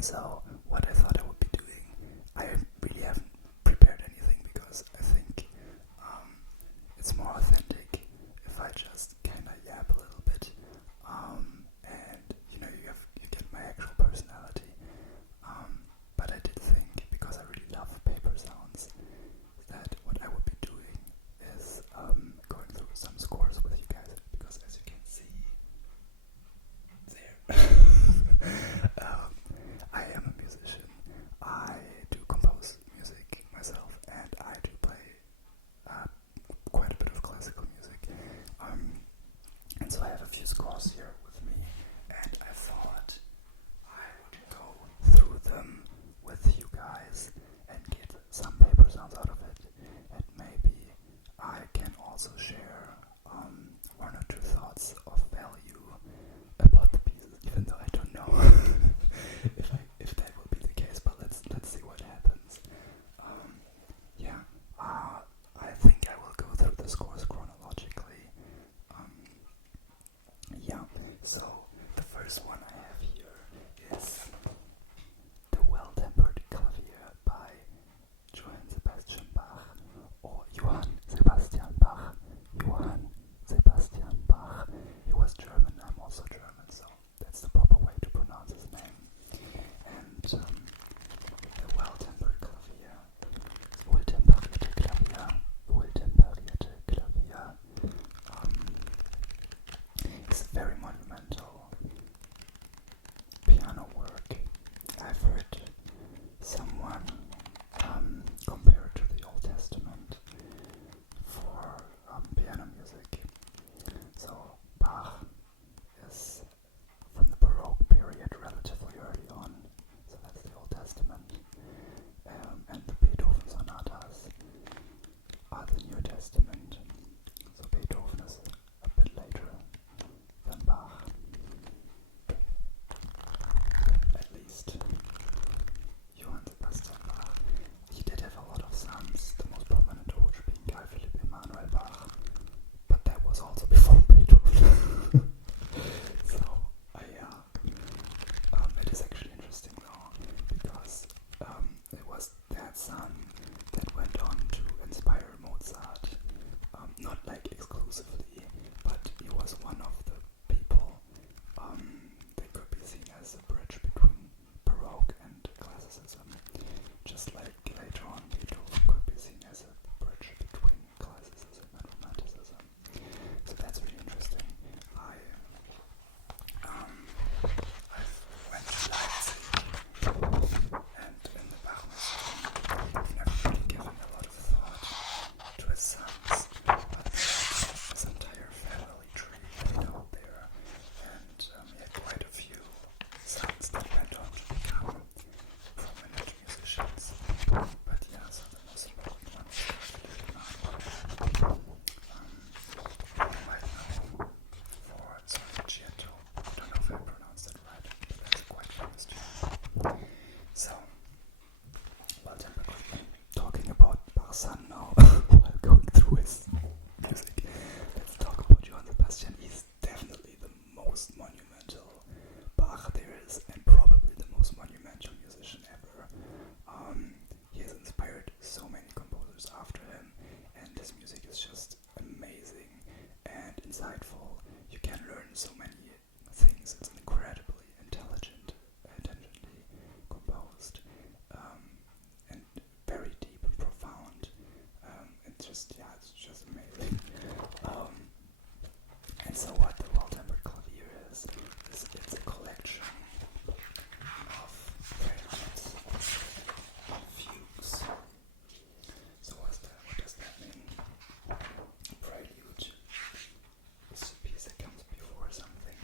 So what I thought I would be doing, I really haven't prepared anything because I think it's more authentic if I just kind of yap a little bit, and you get my actual personality. But I did think, because I really love paper sounds, that what I would be doing is going through some scores with you guys, because as you can see there, I am a musician. I do compose music myself, and I do play quite a bit of classical music. And so I have a few scores here with me, and I thought I would go through them with you guys and get some paper sounds out of it, and maybe I can also share one or two thoughts of value about the pieces, even though I don't know if that will be the case, but let's see what happens. I think I will go through the scores chronologically. So the first one I have here is The Well-Tempered Clavier by Johann Sebastian Bach, or Johann Sebastian Bach. Johann Sebastian Bach. He was German, I'm also German, so that's the proper way to pronounce his name. And The Well-Tempered Clavier, Wohltemperierte Klavier, Wohltemperierte Klavier, is a very monumental piano work. I've heard someone compare it to the Old Testament for piano music. So Bach is from the Baroque period, relatively early on, so that's the Old Testament, and the Beethoven sonatas are the New Testament. So Beethoven is a bit later than Bach, at least Johann Sebastian Bach. He did have a lot of sons, the most prominent of which being Carl Philipp Emanuel Bach, but that was also before Beethoven. So, it is actually interesting though, because it was that son that went on to inspire Mozart, not like exclusively, but he was one of the people that could be seen as a bridge between Baroque and Classicism, just like later on Beethoven could be seen as a bridge between Classicism and Romanticism. So that's really interesting. I went to Leipzig, and in the Bach Museum, I've never really given a lot of thought to his sons, but his entire family tree laid out there, and he had quite a few sons that went on to become prominent musicians. But yeah, so the most important one was Philipp Emanuel. You might know for Sonicetto. I don't know if I pronounced it right, but that's quite famous too. So, Well-Tempered Clavier. Talking about Bach's son now, while going through his music, let's talk about Johann Sebastian. He's definitely the most monumental Bach there is, and probably the most monumental musician ever. He has inspired so many composers after him, and his music is just amazing and insightful. You can learn so many things. It's incredibly intelligently composed, and very deep and profound. It's just amazing. And so what the Well-Tempered Clavier is it's a collection of preludes and fugues. So what does that mean? Prelude is a piece that comes before something.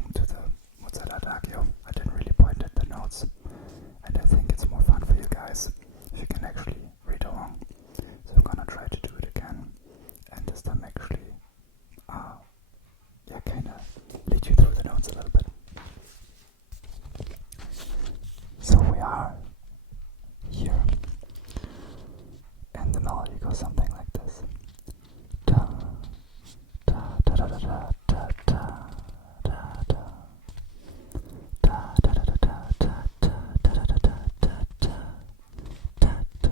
along to the Mozart Adagio. I didn't really point at the notes, and I think it's more fun for you guys if you can actually read along. So I'm gonna try to do it again, and this time actually, kind of lead you through the notes a little bit. So we are here, and the melody goes something like this. Da, da, da, da, da, da, da, da, da, da. Da da da da da da da da da da da da da.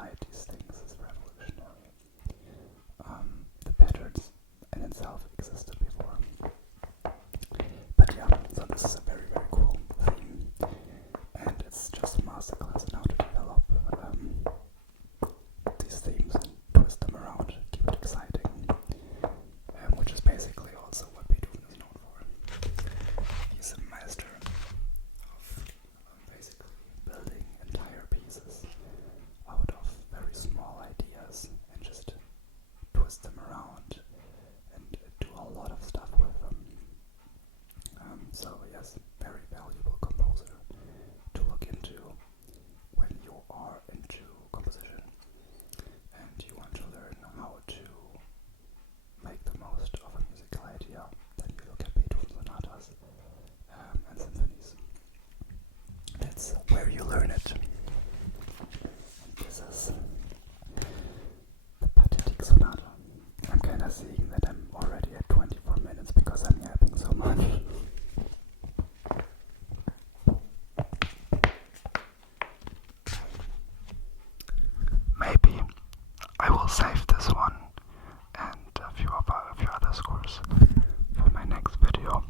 inside these things is revolutionary. The patterns in itself existed before. But yeah, so this is a very, very cool theme. And it's just a masterclass in how to develop these themes and twist them around, keep it exciting. Which is basically also what Beethoven is known for. He's a master of basically building entire pieces out of very small ideas and just twist them around and do a lot of stuff with them. So yes, very valuable composer to look into when you are into composition and you want to learn how to make the most of a musical idea. Then you look at Beethoven sonatas and symphonies. That's where you learn it. And this is the Pathetic Sonata. I'm kinda seeing that I'm already at 24 minutes because I'm yapping so much. Maybe I will save this one and a few other scores for my next video.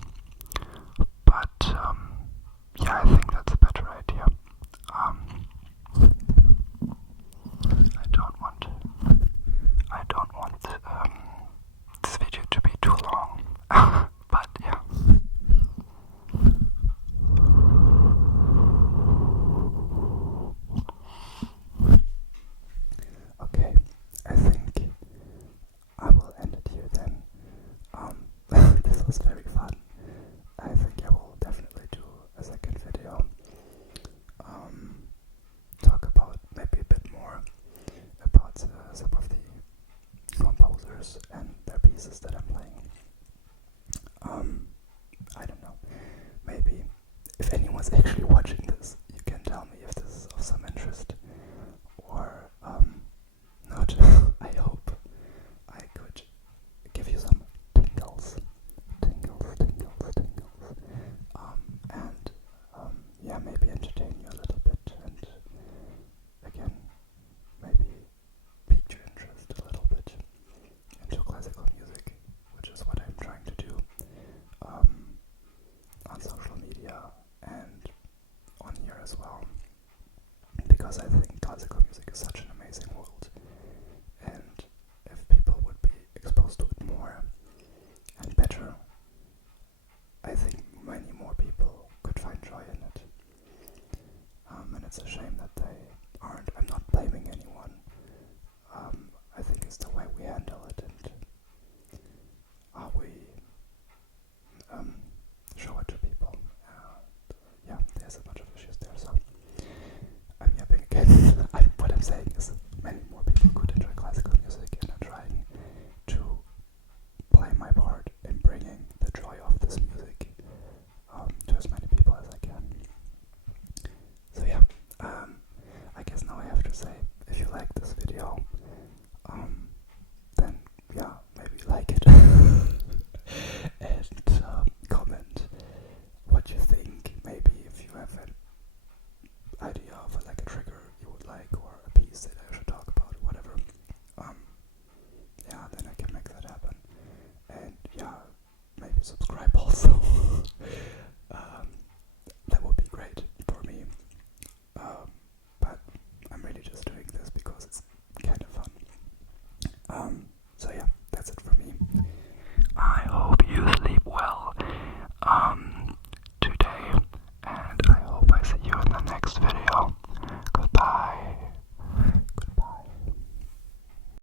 But yeah, I think that's a better idea. I don't want this video to be too long. But yeah. Okay, I think I will end it here then. This was very fun. I think I will definitely do a second video. Talk about maybe a bit more about some of the composers and their pieces that I'm playing. I don't know. Maybe if anyone's actually watching